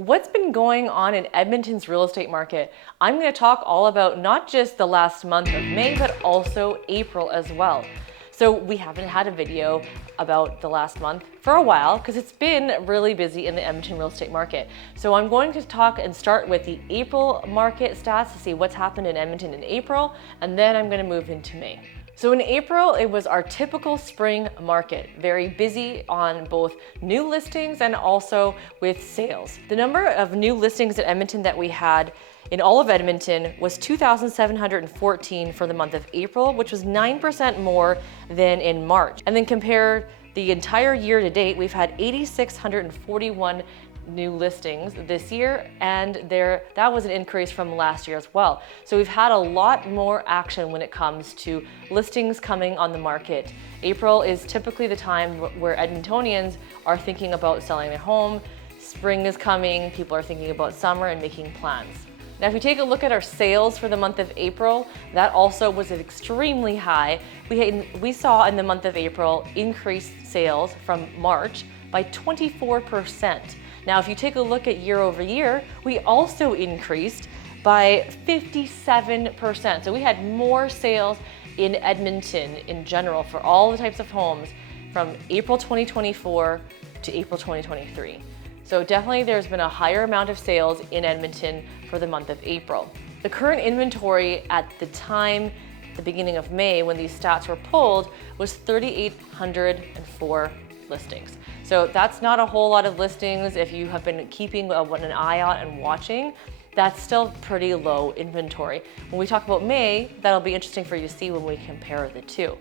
What's been going on in Edmonton's real estate market? I'm going to talk all about not just the last month of May, but also April as well. So we haven't had a video about the last month for a while because it's been really busy in the Edmonton real estate market. So I'm going to talk and start with the April market stats to see what's happened in Edmonton in April, and then I'm going to move into May. So in April, it was our typical spring market, very busy on both new listings and also with sales. The number of new listings in Edmonton that we had in all of Edmonton was 2,714 for the month of April, which was 9% more than in March. And then compare the entire year to date, we've had 8,641 new listings this year, and that was an increase from last year as well. So we've had a lot more action when it comes to listings coming on the market. April is typically the time where Edmontonians are thinking about selling their home. Spring is coming, people are thinking about summer and making plans. Now, if you take a look at our sales for the month of April, that also was extremely high. We saw in the month of April increased sales from March by 24%. Now, if you take a look at year over year, we also increased by 57%. So we had more sales in Edmonton in general for all the types of homes from April 2024 to April 2023. So definitely there's been a higher amount of sales in Edmonton for the month of April. The current inventory at the time, the beginning of May, when these stats were pulled, was 3,804 listings. So that's not a whole lot of listings. If you have been keeping an eye out and watching, that's still pretty low inventory. When we talk about May, that'll be interesting for you to see when we compare the two.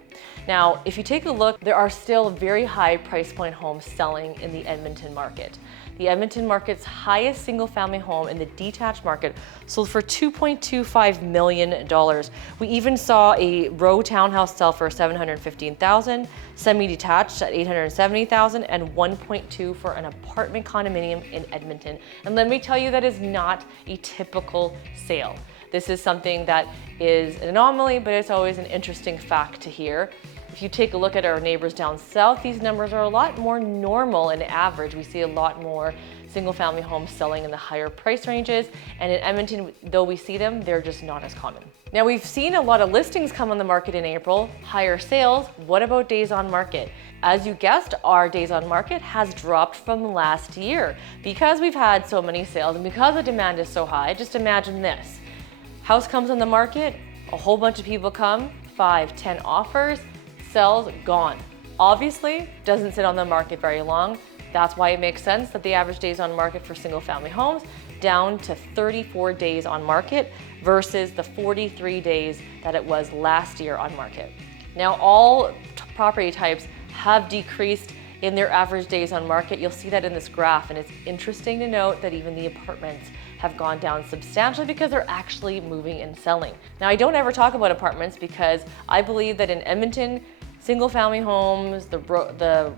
Now, if you take a look, there are still very high price point homes selling in the Edmonton market. The Edmonton market's highest single family home in the detached market sold for $2.25 million. We even saw a row townhouse sell for $715,000, semi-detached at $870,000, and $1.2 for an apartment condominium in Edmonton. And let me tell you, that is not a typical sale. This is something that is an anomaly, but it's always an interesting fact to hear. If you take a look at our neighbors down south, these numbers are a lot more normal and average. We see a lot more single family homes selling in the higher price ranges. And in Edmonton, though we see them, they're just not as common. Now, we've seen a lot of listings come on the market in April, higher sales. What about days on market? As you guessed, our days on market has dropped from last year because we've had so many sales and because the demand is so high. Just imagine this. House comes on the market, a whole bunch of people come, 5, 10 offers, sells, gone. Obviously, doesn't sit on the market very long. That's why it makes sense that the average days on market for single family homes down to 34 days on market versus the 43 days that it was last year on market. Now, all property types have decreased in their average days on market. You'll see that in this graph, and it's interesting to note that even the apartments have gone down substantially because they're actually moving and selling. Now, I don't ever talk about apartments because I believe that in Edmonton, single family homes, the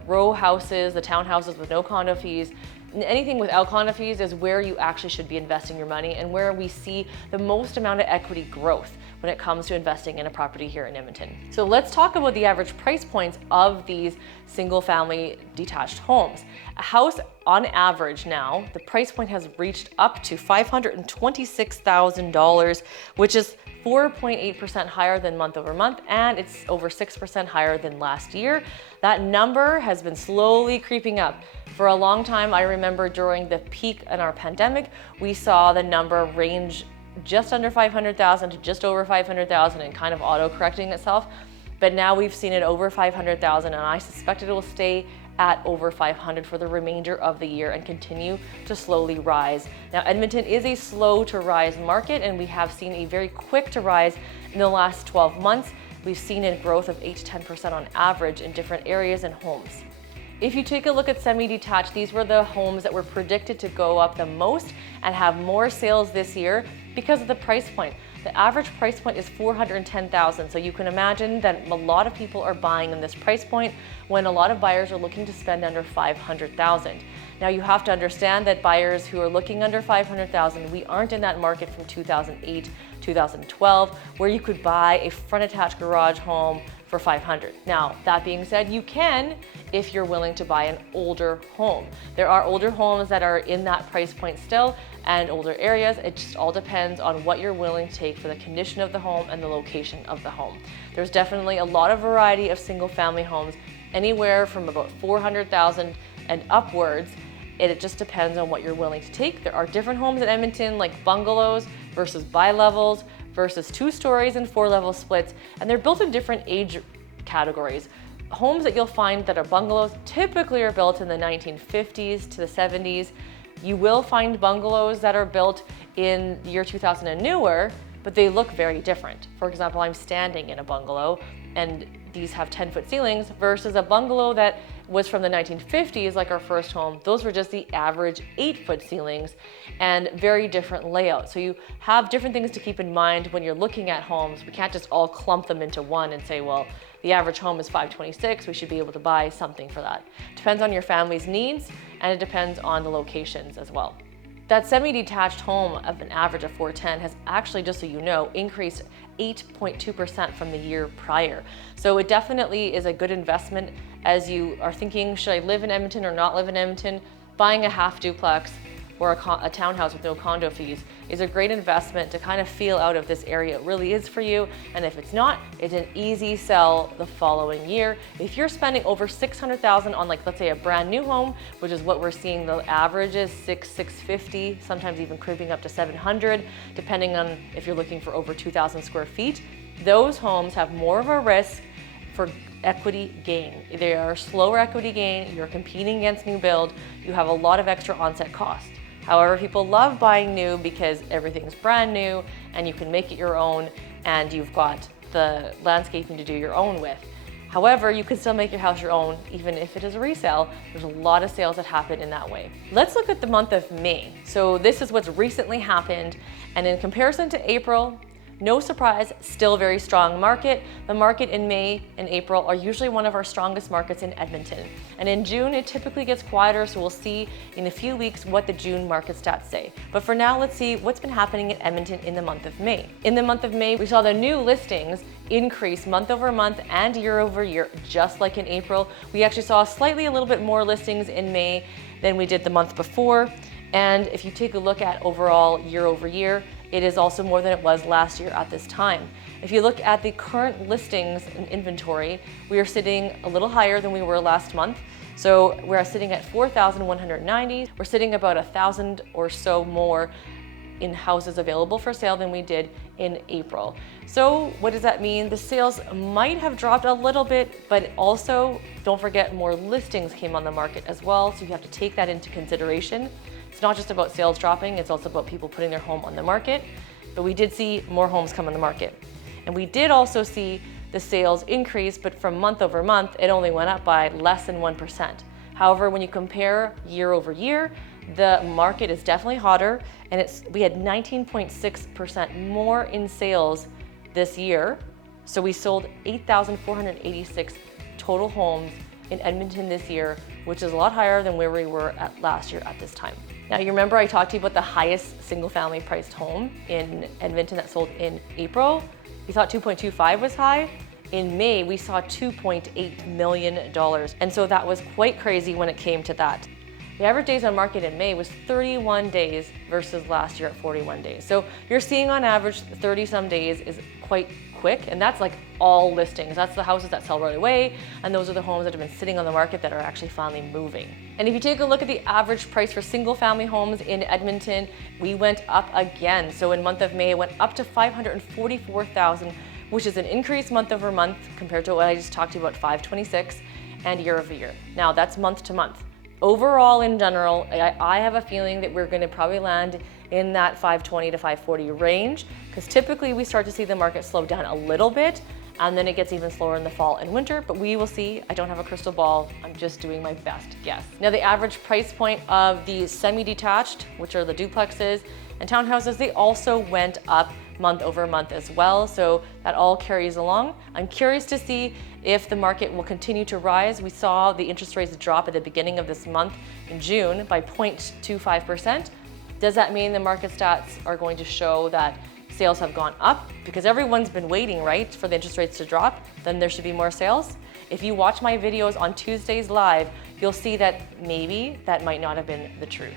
row houses, the townhouses with no condo fees, anything without condo fees is where you actually should be investing your money and where we see the most amount of equity growth when it comes to investing in a property here in Edmonton. So let's talk about the average price points of these single family detached homes. A house on average now, the price point has reached up to $526,000, which is 4.8% higher than month over month, and it's over 6% higher than last year. That number has been slowly creeping up. For a long time, I remember during the peak in our pandemic, we saw the number range just under 500,000 to just over 500,000 and kind of auto-correcting itself. But now we've seen it over 500,000, and I suspect it will stay at over 500 for the remainder of the year and continue to slowly rise. Now, Edmonton is a slow to rise market, and we have seen a very quick to rise in the last 12 months. We've seen a growth of 8 to 10% on average in different areas and homes. If you take a look at semi-detached, these were the homes that were predicted to go up the most and have more sales this year because of the price point. The average price point is $410,000, so you can imagine that a lot of people are buying in this price point when a lot of buyers are looking to spend under $500,000. Now, you have to understand that buyers who are looking under $500,000, we aren't in that market from 2008, 2012, where you could buy a front attached garage home for $500. Now, that being said, you can if you're willing to buy an older home. There are older homes that are in that price point still and older areas. It just all depends on what you're willing to take for the condition of the home and the location of the home. There's definitely a lot of variety of single family homes, anywhere from about 400,000 and upwards. It just depends on what you're willing to take. There are different homes in Edmonton, like bungalows versus bi-levels versus 2 stories and 4-level splits, and they're built in different age categories. Homes that you'll find that are bungalows typically are built in the 1950s to the 70s. You will find bungalows that are built in the year 2000 and newer, but they look very different. For example, I'm standing in a bungalow and these have 10-foot ceilings versus a bungalow that was from the 1950s, like our first home. Those were just the average 8-foot ceilings and very different layouts. So you have different things to keep in mind when you're looking at homes. We can't just all clump them into one and say, well, the average home is $526, we should be able to buy something for that. Depends on your family's needs, and it depends on the locations as well. That semi-detached home of an average of $410 has actually, just so you know, increased 8.2% from the year prior. So it definitely is a good investment as you are thinking, should I live in Edmonton or not live in Edmonton? Buying a half duplex or a townhouse with no condo fees is a great investment to kind of feel out if this area really is for you. And if it's not, it's an easy sell the following year. If you're spending over $600,000 on, like, let's say a brand new home, which is what we're seeing, the average is $650, sometimes even creeping up to $700, depending on if you're looking for over 2,000 square feet. Those homes have more of a risk for equity gain. They are slower equity gain, you're competing against new build, you have a lot of extra onset cost. However, people love buying new because everything's brand new and you can make it your own and you've got the landscaping to do your own with. However, you can still make your house your own even if it is a resale. There's a lot of sales that happen in that way. Let's look at the month of May. So this is what's recently happened, and in comparison to April, no surprise, still very strong market. The market in May and April are usually one of our strongest markets in Edmonton. And in June, it typically gets quieter, so we'll see in a few weeks what the June market stats say. But for now, let's see what's been happening in Edmonton in the month of May. In the month of May, we saw the new listings increase month over month and year over year, just like in April. We actually saw slightly a little bit more listings in May than we did the month before. And if you take a look at overall year over year, it is also more than it was last year at this time. If you look at the current listings in inventory, we are sitting a little higher than we were last month. So we're sitting at 4,190. We're sitting about 1,000 or so more in houses available for sale than we did in April. So what does that mean? The sales might have dropped a little bit, but also don't forget more listings came on the market as well. So you have to take that into consideration. It's not just about sales dropping, it's also about people putting their home on the market. But we did see more homes come on the market. And we did also see the sales increase, but from month over month, it only went up by less than 1%. However, when you compare year over year, the market is definitely hotter, and we had 19.6% more in sales this year. So we sold 8,486 total homes in Edmonton this year, which is a lot higher than where we were at last year at this time. Now, you remember I talked to you about the highest single family priced home in Edmonton that sold in April? We thought 2.25 was high. In May, we saw $2.8 million. And so that was quite crazy when it came to that. The average days on market in May was 31 days versus last year at 41 days. So you're seeing on average 30 some days is quite quick, and that's like all listings. That's the houses that sell right away, and those are the homes that have been sitting on the market that are actually finally moving. And if you take a look at the average price for single family homes in Edmonton, we went up again. So in month of May, it went up to $544,000, which is an increase month over month compared to what I just talked to you about, $526, and year over year. Now that's month to month. Overall, in general, I have a feeling that we're going to probably land in that 520 to 540 range, because typically we start to see the market slow down a little bit, and then it gets even slower in the fall and winter, but we will see. I don't have a crystal ball. I'm just doing my best guess. Now, the average price point of the semi-detached, which are the duplexes and townhouses, they also went up month over month as well, so that all carries along. I'm curious to see if the market will continue to rise. We saw the interest rates drop at the beginning of this month in June by 0.25%. Does that mean the market stats are going to show that sales have gone up because everyone's been waiting, right, for the interest rates to drop, then there should be more sales. If you watch my videos on Tuesdays live, you'll see that maybe that might not have been the truth.